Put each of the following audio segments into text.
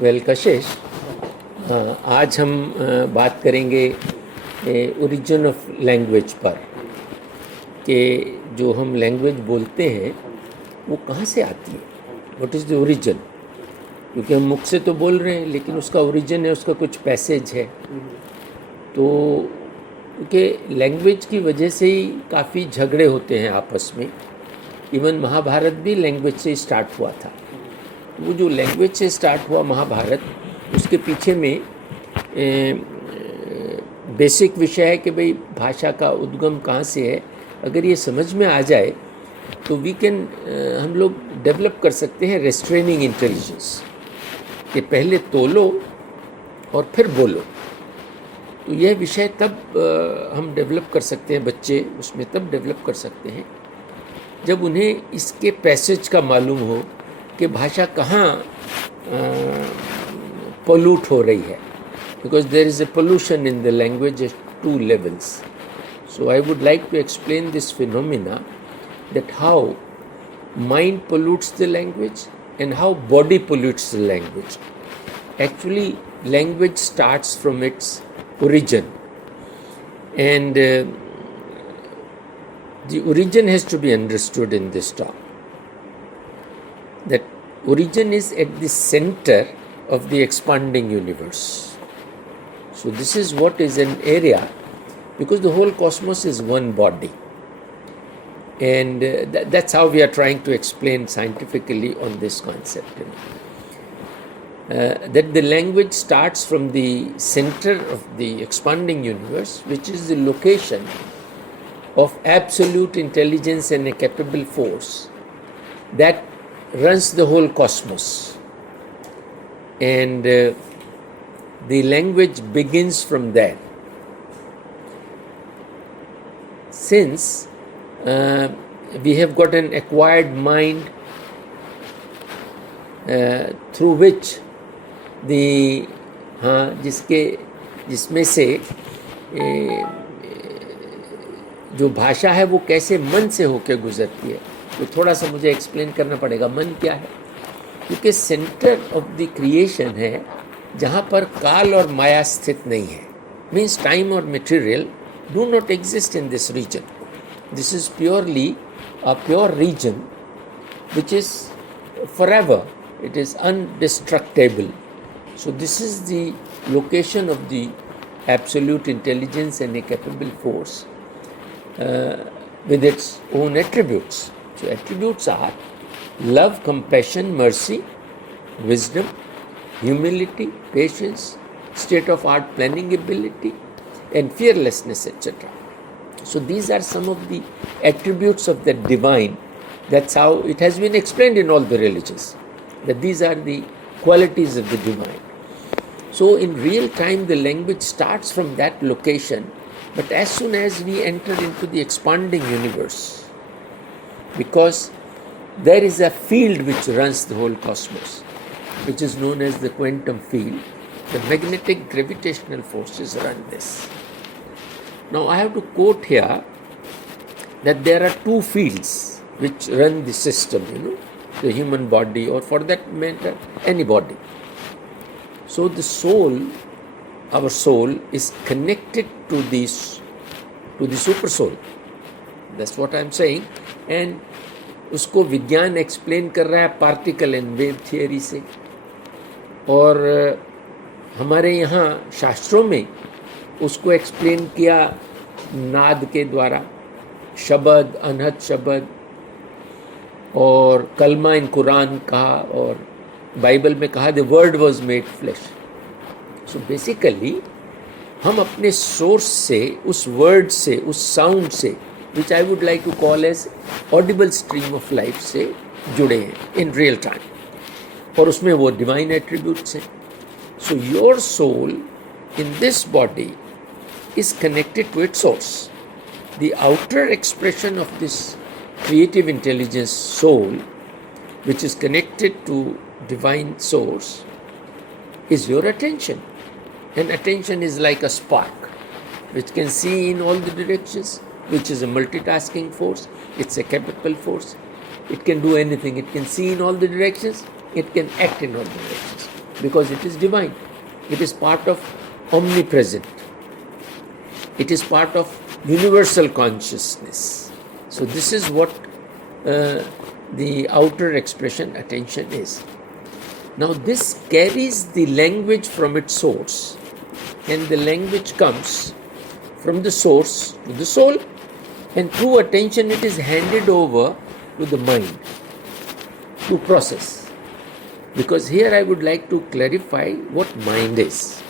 वेल कशिश, आज हम बात करेंगे ओरिजिन ऑफ लैंग्वेज पर कि जो हम लैंग्वेज बोलते हैं वो कहाँ से आती है, व्हाट इज़ द ओरिजिन। क्योंकि हम मुख से तो बोल रहे हैं लेकिन उसका ओरिजिन है, उसका कुछ पैसेज है। तो क्योंकि लैंग्वेज की वजह से ही काफ़ी झगड़े होते हैं आपस में। इवन महाभारत भी लैंग्वेज से स्टार्ट हुआ था। वो जो लैंग्वेज से स्टार्ट हुआ महाभारत, उसके पीछे में बेसिक विषय है कि भाई भाषा का उद्गम कहाँ से है। अगर ये समझ में आ जाए तो हम लोग डेवलप कर सकते हैं रेस्ट्रेनिंग इंटेलिजेंस, कि पहले तोलो और फिर बोलो। तो यह विषय तब हम डेवलप कर सकते हैं, बच्चे उसमें तब डेवलप कर सकते हैं जब उन्हें इसके पैसेज का मालूम हो कि भाषा कहाँ पोल्यूट हो रही है। Because there is a pollution in the language at 2 levels. So I would like to explain this phenomena, that how mind pollutes the language and how body pollutes the language. Actually, language starts from its origin, and the origin has to be understood in this talk. That origin is at the center of the expanding universe. So this is what is an area, because the whole cosmos is one body, and that's how we are trying to explain scientifically on this concept. That the language starts from the center of the expanding universe, which is the location of absolute intelligence and a capable force that runs the whole cosmos. And the language begins from there. Since we have got an acquired mind through which जिसमें से जो भाषा है वो कैसे मन से होकर गुजरती है, तो थोड़ा सा मुझे एक्सप्लेन करना पड़ेगा मन क्या है। क्योंकि सेंटर ऑफ द क्रिएशन है जहाँ पर काल और माया स्थित नहीं है। मीन्स टाइम और material do not exist in this region. This is purely a pure region which is forever. It is undestructible. So this is the location of the absolute intelligence and a capable force with its own attributes. So attributes are love, compassion, mercy, wisdom, humility, patience, state-of-art planning ability, and fearlessness, etc. So these are some of the attributes of the divine. That's how it has been explained in all the religions, that these are the qualities of the divine. So in real time the language starts from that location, but as soon as we enter into the expanding universe, because there is a field which runs the whole cosmos, which is known as the quantum field. The magnetic gravitational forces run this. Now I have to quote here that there are 2 fields which run the system, the human body, or for that matter any body. So the soul, our soul, is connected to the super soul. That's what I'm saying. And उसको विज्ञान एक्सप्लेन कर रहा है particle and wave theory से। और हमारे यहाँ शास्त्रों में उसको एक्सप्लेन किया नाद के द्वारा, शब्द, अनहद शब्द, और कलमा इन कुरान कहा, और बाइबल में कहा the word was made flash. So basically हम अपने सोर्स से, उस वर्ड से, उस साउंड से, which I would like to call as audible stream of life से जुड़े हैं in real time, और उसमें वो divine attributes हैं. So your soul in this body is connected to its source. The outer expression of this creative intelligence soul, which is connected to divine source, is your attention. And attention is like a spark which can see in all the directions, which is a multitasking force. It's a capable force. It can do anything. It can see in all the directions. It can act in all the directions. because it is divine. It is part of omnipresent. It is part of universal consciousness. So this is what the outer expression attention is. Now this carries the language from its source, and the language comes from the source to the soul, and through attention it is handed over to the mind to process. Because here I would like to clarify what mind is.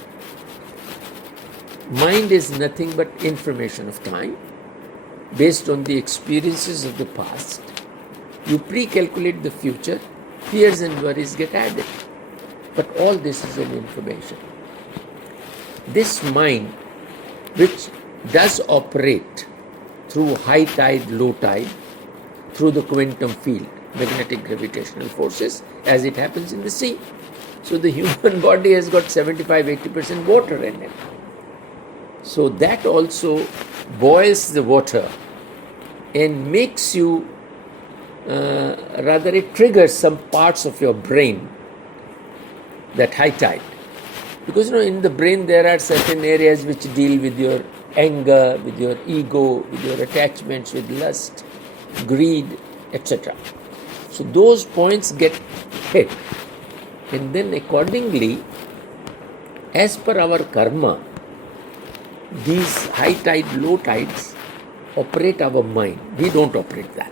Mind is nothing but information of time based on the experiences of the past. You pre-calculate the future, fears and worries get added. But all this is an information. This mind, which does operate through high tide, low tide, through the quantum field, magnetic gravitational forces, as it happens in the sea. So the human body has got 75-80% water in it. So that also boils the water and makes you, rather it triggers some parts of your brain, that high tide. Because in the brain there are certain areas which deal with your anger, with your ego, with your attachments, with lust, greed, etc. So those points get hit. And then accordingly, as per our karma, these high tide, low tides operate our mind. We don't operate that.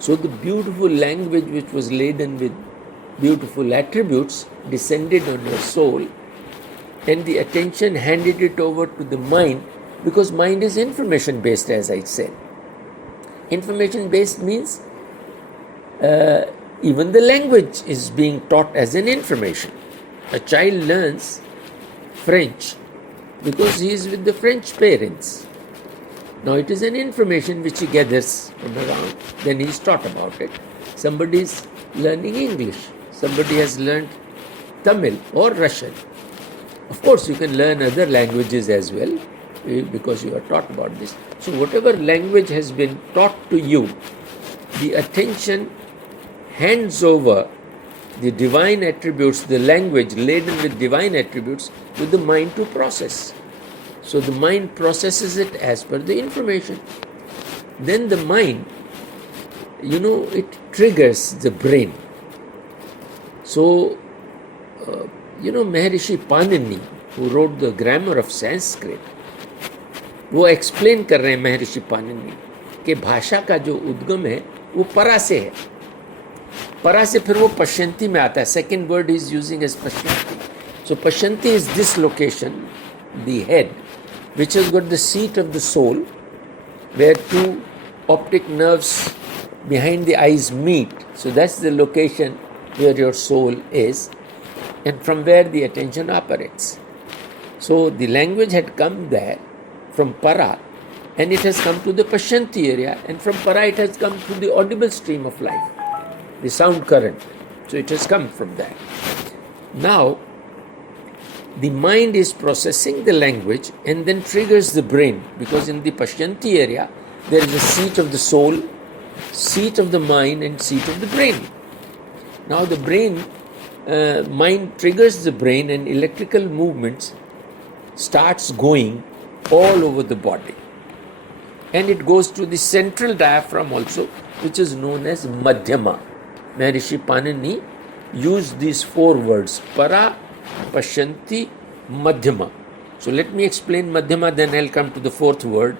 So the beautiful language which was laden with beautiful attributes descended on your soul, and the attention handed it over to the mind, because mind is information based, as I said. Information based means even the language is being taught as an information. A child learns French because he is with the French parents. Now it is an information which he gathers from around, then he is taught about it. Somebody is learning English, somebody has learned Tamil or Russian. Of course, you can learn other languages as well because you are taught about this. So whatever language has been taught to you, the attention hands over the divine attributes, the language laden with divine attributes, to the mind to process. So the mind processes it as per the information. Then the mind, it triggers the brain. So, Maharishi Panini, who wrote the grammar of Sanskrit, वो एक्सप्लेन कर रहे हैं महर्षि पाणिनि कि भाषा का जो उद्गम है वो परा से है, परा से फिर वो पश्यंती में आता है. Second word is using as Pashyanti. So Pashyanti is this location, the head, which has got the seat of the soul, where two optic nerves behind the eyes meet. So that's the location where your soul is, and from where the attention operates. So the language had come there from para, and it has come to the Pashyanti area, and from para it has come to the audible stream of life, the sound current. So it has come from there. Now, the mind is processing the language and then triggers the brain, because in the Pashyanti area there is a seat of the soul, seat of the mind, and seat of the brain. Now the brain, mind triggers the brain, and electrical movements starts going all over the body. And it goes to the central diaphragm also, which is known as Madhyama. Maharishi Panini used these four words, para, Pashyanti, Madhyama. So let me explain Madhyama, then I'll come to the fourth word.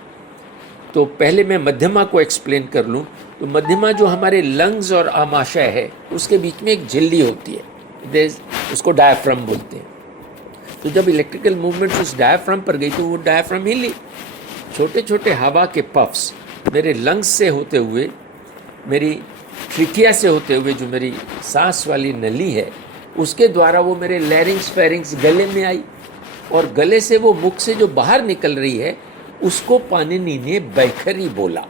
तो पहले मैं मध्यमा को एक्सप्लेन कर लूँ. तो मध्यमा जो हमारे लंग्स और आमाशय है, उसके बीच में एक झिल्ली होती है, उसको डायफ्राम बोलते हैं. तो जब इलेक्ट्रिकल मूवमेंट उस डायफ्राम पर गई तो वो डायफ्राम हिली. छोटे छोटे हवा के पफ्स मेरे लंग्स से होते हुए, मेरी ट्रिकिया से होते हुए, जो मेरी सांस वाली नली है, उसके द्वारा वो मेरे लैरिंग्स फेरिंग्स गले में आई, और गले से वो मुख से जो बाहर निकल रही है उसको पाणिनि ने बैखरी बोला.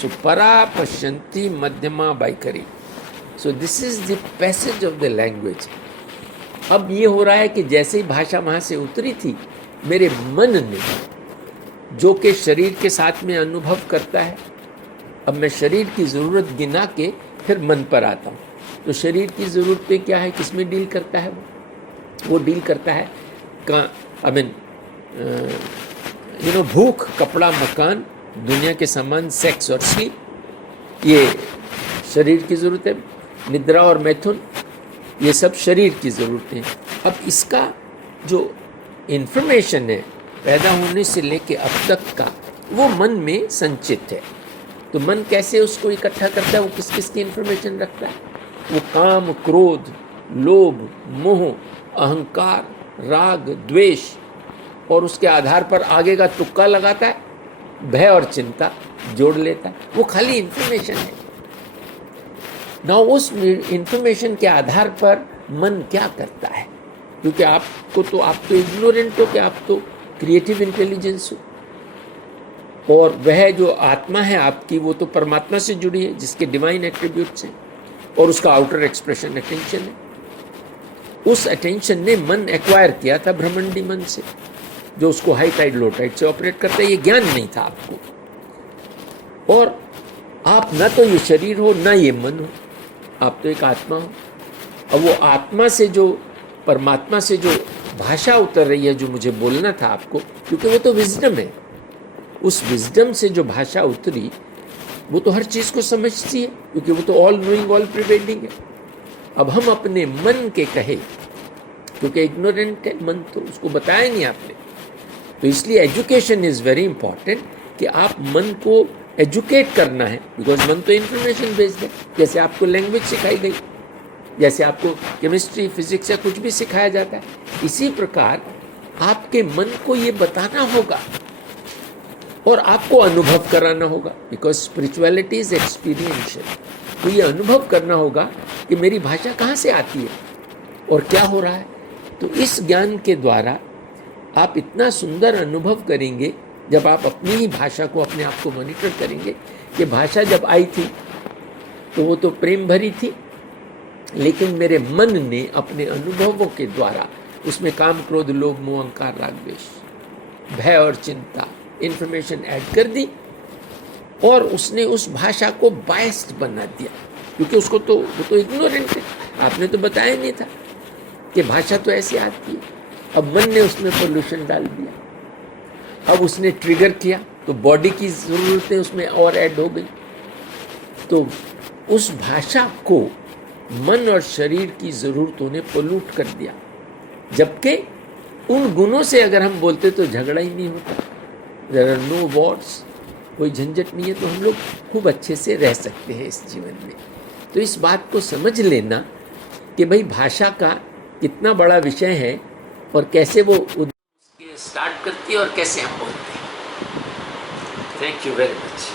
सो Para, Pashyanti, Madhyama, Baikhari. So this is the passage of the language. अब ये हो रहा है कि जैसे ही भाषा वहाँ से उतरी थी, मेरे मन ने, जो कि शरीर के साथ में अनुभव करता है, अब मैं शरीर की ज़रूरत गिना के फिर मन पर आता हूँ. तो शरीर की ज़रूरतें क्या है, किस में डील करता है वो? वो डील करता है भूख, कपड़ा, मकान, दुनिया के सामान, सेक्स और स्लीप, ये शरीर की ज़रूरत है। निद्रा और मैथुन, ये सब शरीर की ज़रूरतें हैं। अब इसका जो इन्फॉर्मेशन है पैदा होने से लेके अब तक का, वो मन में संचित है। तो मन कैसे उसको इकट्ठा करता है, वो किस किस की इन्फॉर्मेशन रखता है? वो काम, क्रोध, लोभ, मोह, अहंकार, राग, द्वेष, और उसके आधार पर आगे का तुक्का लगाता है, भय और चिंता जोड़ लेता है। वो खाली इन्फॉर्मेशन है ना। उस इन्फॉर्मेशन के आधार पर मन क्या करता है, क्योंकि आप तो इग्नोरेंट हो, कि आप तो क्रिएटिव इंटेलिजेंस हो, और वह जो आत्मा है आपकी, वो तो परमात्मा से जुड़ी है, जिसके डिवाइन एट्रीब्यूट्स हैं, और उसका आउटर एक्सप्रेशन अटेंशन है। उस अटेंशन ने मन एक्वायर किया था ब्रह्मंडी मन से, जो उसको हाई टाइड लो टाइड से ऑपरेट करता है। ये ज्ञान नहीं था आपको, और आप ना तो ये शरीर हो ना ये मन हो, आप तो एक आत्मा हो। अब वो आत्मा से जो, परमात्मा से जो भाषा उतर रही है, जो मुझे बोलना था आपको, क्योंकि वो तो विजडम है, उस विजडम से जो भाषा उतरी वो तो हर चीज़ को समझती है, क्योंकि वो तो ऑल नोइंग, ऑल प्रिवेलिंग है। अब हम अपने मन के कहे, क्योंकि इग्नोरेंट है मन, तो उसको बताया नहीं आपने, तो इसलिए एजुकेशन इज़ वेरी इंपॉर्टेंट, कि आप मन को एजुकेट करना है, बिकॉज मन तो इन्फॉर्मेशन बेस्ड है। जैसे आपको लैंग्वेज सिखाई गई, जैसे आपको केमिस्ट्री, फिजिक्स या कुछ भी सिखाया जाता है, इसी प्रकार आपके मन को ये बताना होगा और आपको अनुभव कराना होगा, बिकॉज स्पिरिचुअलिटी इज एक्सपीरियंशियल। तो ये अनुभव करना होगा कि मेरी भाषा कहाँ से आती है और क्या हो रहा है। तो इस ज्ञान के द्वारा आप इतना सुंदर अनुभव करेंगे, जब आप अपनी ही भाषा को, अपने आप को मॉनिटर करेंगे, कि भाषा जब आई थी तो वो तो प्रेम भरी थी, लेकिन मेरे मन ने अपने अनुभवों के द्वारा उसमें काम, क्रोध, लोभ, मोह, अहंकार, राग, द्वेष, भय और चिंता, इन्फॉर्मेशन ऐड कर दी, और उसने उस भाषा को बायस्ड बना दिया, क्योंकि उसको तो, वो तो इग्नोरेंट है, आपने तो बताया नहीं था कि भाषा तो ऐसे आती है। अब मन ने उसमें पोल्यूशन डाल दिया, अब उसने ट्रिगर किया, तो बॉडी की ज़रूरतें उसमें और ऐड हो गई। तो उस भाषा को मन और शरीर की ज़रूरतों ने पोल्यूट कर दिया, जबकि उन गुणों से अगर हम बोलते तो झगड़ा ही नहीं होता। देयर आर नो वॉर्स, कोई झंझट नहीं है, तो हम लोग खूब अच्छे से रह सकते हैं इस जीवन में। तो इस बात को समझ लेना कि भाई भाषा का कितना बड़ा विषय है, और कैसे वो स्टार्ट करती है और कैसे हम बोलते हैं। Thank you very much.